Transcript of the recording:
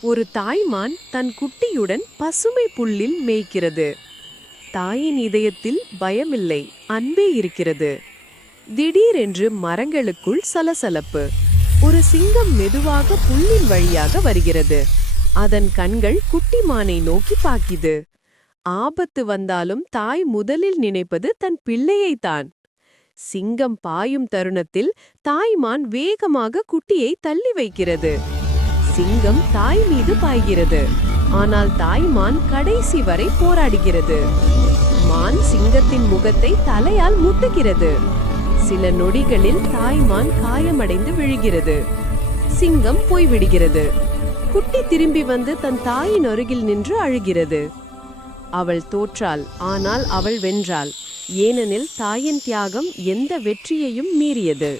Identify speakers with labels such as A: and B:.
A: ஒரு தாய்மான் தன் குட்டியுடன் பசுமை புல்லில் மேய்க்கிறது. தாயின் இதயத்தில் பயமில்லை அன்பே இருக்கிறது. திடீரென்று மரங்களுக்குள் சலசலப்பு. ஒரு சிங்கம் மெதுவாக புல்லின் வழியாக வருகிறது. அதன் கண்கள் குட்டி மானை நோக்கி பாக்கிது ஆபத்து வந்தாலும் தாய் முதலில் நினைப்பது தன் பிள்ளையைத்தான். சிங்கம் பாயும் தருணத்தில் தாய்மான் வேகமாக குட்டியை தள்ளி வைக்கிறது. சிங்கம் தாய் மீது பாய்கிறது. ஆனால் தாய்மான் கடைசி வரை போராடுகிறது. மான் சிங்கத்தின் முகத்தை தலையால் முட்டுகிறது. சில நொடிகளில் தாய்மான் காயமடைந்து விழுகிறது. சிங்கம் போய்விடுகிறது. குட்டி திரும்பி வந்து தன் தாயின் அருகில் நின்று அழுகிறது. அவள் தோற்றாள். ஆனால் அவள் வென்றாள். ஏனெனில் தாயின் தியாகம் எந்த வெற்றியையும் மீறியது.